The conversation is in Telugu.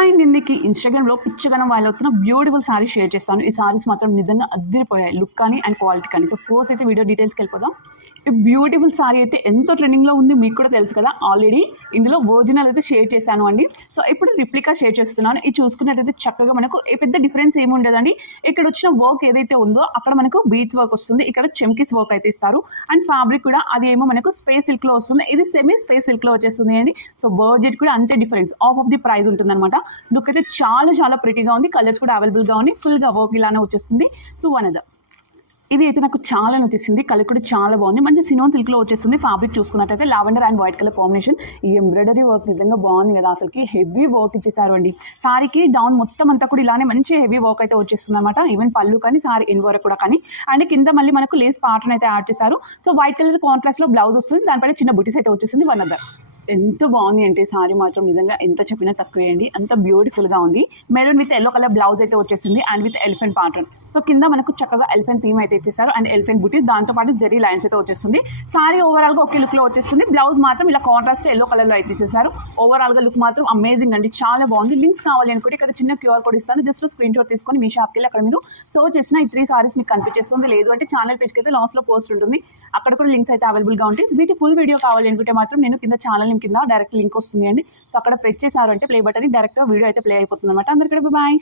అండ్ నిందికి ఇన్స్టాగ్రామ్లో పిచ్చగనం వాళ్ళు అవుతున్న బ్యూటిఫుల్ సారీస్ షేర్ చేస్తాను. ఈ సారీస్ మాత్రం నిజంగా అద్దరిపోయాయి. లుక్ కానీ అండ్ క్వాలిటీ కానీ. సో ఫోర్స్ అయితే వీడియో డీటెయిల్స్కి వెళ్ళిపోదాం. బ్యూటిఫుల్ సారీ అయితే ఎంతో ట్రెండింగ్లో ఉంది మీకు కూడా తెలుసు కదా. ఆల్రెడీ ఇందులో ఒరిజినల్ అయితే షేర్ చేశాను అండి. సో ఇప్పుడు రిప్లికా షేర్ చేస్తున్నాను. ఇది చూసుకున్నట్టయితే చక్కగా మనకు పెద్ద డిఫరెన్స్ ఏమి ఉండదండి. ఇక్కడ వచ్చిన వర్క్ ఏదైతే ఉందో అక్కడ మనకు బీట్స్ వర్క్ వస్తుంది. ఇక్కడ చెమ్కిస్ వర్క్ అయితే ఇస్తారు. అండ్ ఫ్యాబ్రిక్ కూడా అది ఏమో మనకు స్పేస్ సిల్క్లో వస్తుంది. ఇది సెమీ స్పేస్ సిల్క్లో వచ్చేస్తుంది అండి. సో బడ్జెట్ కూడా అంతే difference of of the price ఉంటుంది అనమాట లుక్ అయితే చాలా చాలా ప్రిటీగా ఉంది. కలర్స్ కూడా అవైలబుల్గా ఉంది ఫుల్గా వర్క్ ఇలానే వచ్చేస్తుంది. సో వన్ అదర్ ఇది అయితే నాకు చాలా నచ్చేసింది. కలర్ కూడా చాలా బాగుంది. మంచి సినోన్ సిల్క్లో వచ్చేస్తుంది. ఫ్యాబ్రిక్ చూసుకున్నట్టయితే lavender and white colour combination. ఈ ఎంబ్రాయిడరీ వర్క్ నిజంగా బాగుంది కదా అసలుకి. హెవీ వర్క్ ఇచ్చేసారు అండి. సారీకి డౌన్ మొత్తం అంతా కూడా ఇలానే మంచి హెవీ వర్క్ అయితే వచ్చేస్తుంది అనమాట ఈవెన్ పళ్ళు కానీ సారీ ఇన్ వరకు కూడా కానీ. అండ్ కింద మళ్ళీ మనకు లేస్ పాటర్న్ అయితే యాడ్ చేశారు. సో వైట్ కలర్ కాంట్రాస్ట్లో బ్లౌజ్ వస్తుంది. దానిపైన చిన్న బుటీస్ అయితే వచ్చేసింది. వన్ అదర్ ఎంత బాగుంది అంటే సారీ మాత్రం నిజంగా ఎంత చెప్పినా తక్కువేయండి అంత బ్యూటిఫుల్గా ఉంది. Maroon with yellow colour blouse అయితే వచ్చేసింది and with elephant pattern so కింద మనకు చక్కగా ఎలిఫెంట్ థీమ్ అయితే ఇచ్చేసారు అండ్ ఎలిఫెంట్ బుటీస్ దాంతో పాటు జెరీ లైన్స్ అయితే వచ్చేస్తుంది. సారీ ఓవరాల్గా ఒకే లుక్లో వచ్చేస్తుంది. బ్లౌజ్ మాత్రం ఇలా కాంట్రాస్ట్ ఎల్లో కలర్లో అయితే ఇచ్చేసారు ఓవరాల్గా లుక్ మాత్రం అమేజింగ్ అండి. చాలా బాగుంది. లింక్స్ కావాలి అనుకుంటే ఇక్కడ చిన్న క్యూఆర్ కోడ్ ఇస్తాను. జస్ట్ స్క్రీన్ షాట్ తీసుకొని మీ షాప్కి వెళ్ళి అక్కడ మీరు సర్చ్ చేసిన ఈ త్రీ సారీస్ మీకు కనిపించేస్తుంది లేదు అంటే ఛానల్ పేజ్కి అయితే లాస్ట్లో పోస్ట్ ఉంటుంది. అక్కడ కూడా లింక్స్ అయితే అవైలబుల్గా ఉంటాయి. వీటి ఫుల్ వీడియో కావాలి అనుకుంటే మాత్రం నేను కింద ఛానల్ని లింక్ కింద డైరెక్ట్ లింక్ వస్తుంది అండి సో అక్కడ ప్రెస్ చేశారు అంటే ప్లే బటన్ డైరెక్ట్గా వీడియో అయితే ప్లే అయిపోతుంది అనమాట అందరికీ బాయ్.